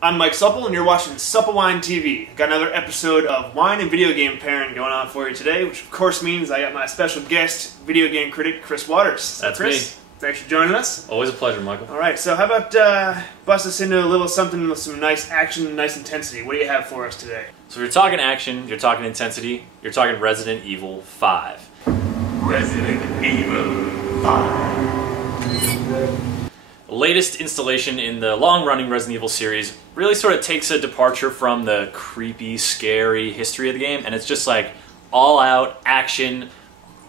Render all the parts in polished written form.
I'm Mike Supple, and you're watching Supple Wine TV. Got another episode of wine and video game pairing going on for you today, which of course means I got my special guest, video game critic Chris Waters. That's Chris, me. Thanks for joining us. Always a pleasure, Michael. All right, so how about bust us into a little something with some nice action and nice intensity. What do you have for us today? So if you're talking action, you're talking intensity, you're talking Resident Evil 5. Resident Evil 5. Latest installation in the long-running Resident Evil series really sort of takes a departure from the creepy, scary history of the game, and it's just like all-out action,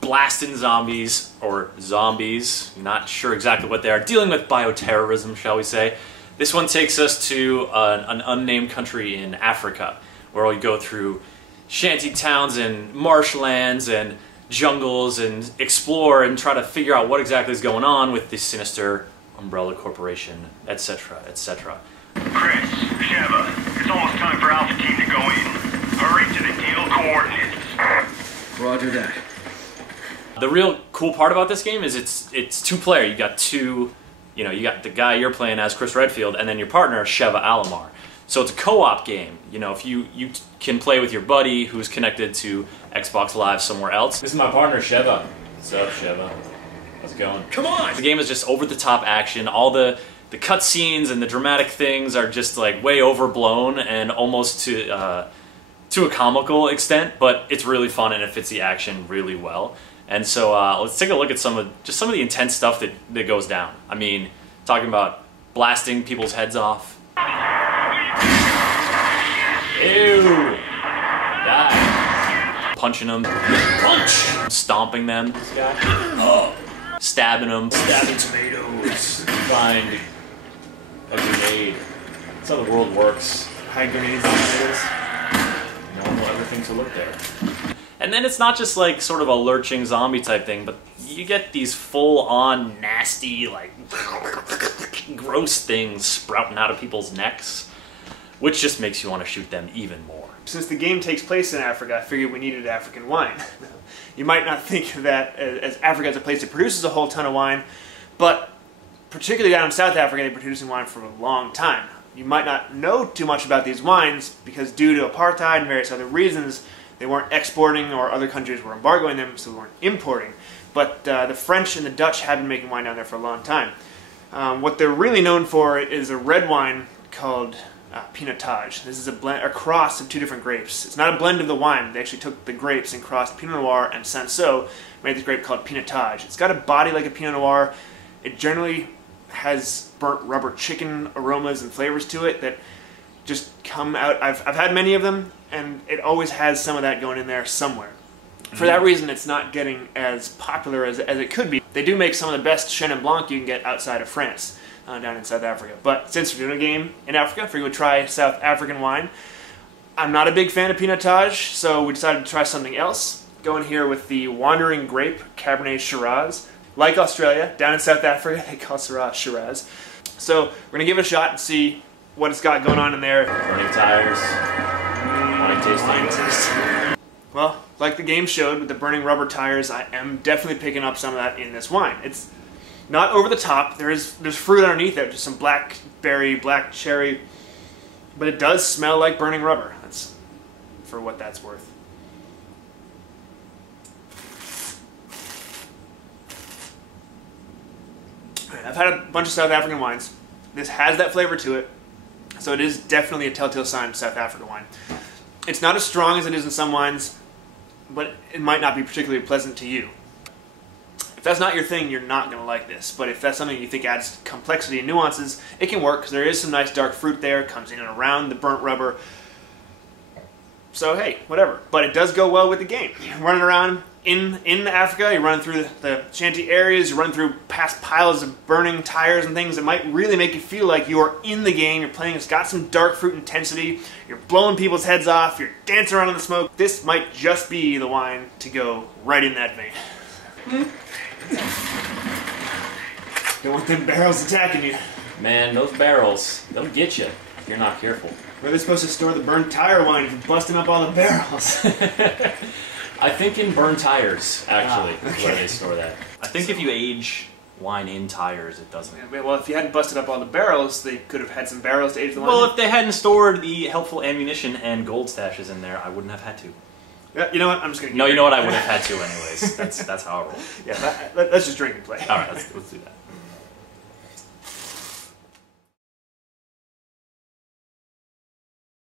blasting zombies, or zombies, not sure exactly what they are, dealing with bioterrorism, shall we say. This one takes us to an unnamed country in Africa, where we go through shanty towns and marshlands and jungles and explore and try to figure out what exactly is going on with this sinister Umbrella Corporation, etc., etc. Chris, Sheva, it's almost time for Alpha Team to go in. Hurry to the deal coordinates. Roger that. The real cool part about this game is it's two-player. You got you got the guy you're playing as, Chris Redfield, and then your partner, Sheva Alomar. So it's a co-op game. You know, if you can play with your buddy who's connected to Xbox Live somewhere else. This is my partner, Sheva. What's up, Sheva? How's it going? Come on! The game is just over-the-top action. All the cutscenes and the dramatic things are just like way overblown and almost to a comical extent, but it's really fun and it fits the action really well. And so let's take a look at some of the intense stuff that goes down. I mean, talking about blasting people's heads off. Ew! Die. Punching them. Punch! Stomping them. This guy. Oh. Stabbing them. Stabbing tomatoes. Find a grenade. That's how the world works. Hide grenades and tomatoes. No one will ever think to look there. And then it's not just like sort of a lurching zombie type thing, but you get these full-on nasty, like, gross things sprouting out of people's necks, which just makes you want to shoot them even more. Since the game takes place in Africa, I figured we needed African wine. You might not think of that as Africa as a place that produces a whole ton of wine, but particularly down in South Africa, they've been producing wine for a long time. You might not know too much about these wines because due to apartheid and various other reasons, they weren't exporting or other countries were embargoing them, so they weren't importing. But the French and the Dutch have been making wine down there for a long time. What they're really known for is a red wine called Pinotage. This is a cross of two different grapes. It's not a blend of the wine. They actually took the grapes and crossed Pinot Noir and Cinsault, made this grape called Pinotage. It's got a body like a Pinot Noir. It generally has burnt rubber chicken aromas and flavors to it that just come out. I've had many of them, and it always has some of that going in there somewhere. For that reason, it's not getting as popular as it could be. They do make some of the best Chenin Blanc you can get outside of France. Down in South Africa. But since we're doing a game in Africa, I figured we'd try South African wine. I'm not a big fan of Pinotage, so we decided to try something else. Going here with the Wandering Grape Cabernet Shiraz. Like Australia, down in South Africa, they call Syrah Shiraz. So we're going to give it a shot and see what it's got going on in there. Burning tires. Wine tasting. Well, like the game showed with the burning rubber tires, I am definitely picking up some of that in this wine. It's not over the top. There's fruit underneath it, just some blackberry, black cherry, but it does smell like burning rubber. That's for what that's worth. I've had a bunch of South African wines. This has that flavor to it, so it is definitely a telltale sign of South African wine. It's not as strong as it is in some wines, but it might not be particularly pleasant to you. If that's not your thing, you're not going to like this. But if that's something you think adds complexity and nuances, it can work because there is some nice dark fruit there. It comes in and around the burnt rubber. So hey, whatever. But it does go well with the game. You're running around in Africa, you're running through the shanty areas, you're running through past piles of burning tires and things that might really make you feel like you're in the game. You're playing, it's got some dark fruit intensity. You're blowing people's heads off. You're dancing around in the smoke. This might just be the wine to go right in that vein. Don't want them barrels attacking you. Man, those barrels, they'll get you if you're not careful. Where are they supposed to store the burnt tire wine if you're busting up all the barrels? I think in burn tires, actually, okay. is where they store that. I think if you age wine in tires. It doesn't. Yeah, well, if you hadn't busted up all the barrels, they could have had some barrels to age the wine. Well, if they hadn't stored the helpful ammunition and gold stashes in there, I wouldn't have had to. Yeah, you know what? I'm just gonna. No, you know what? I would have had to anyways. That's how I roll. Yeah, let's just drink and play. All right, let's do that.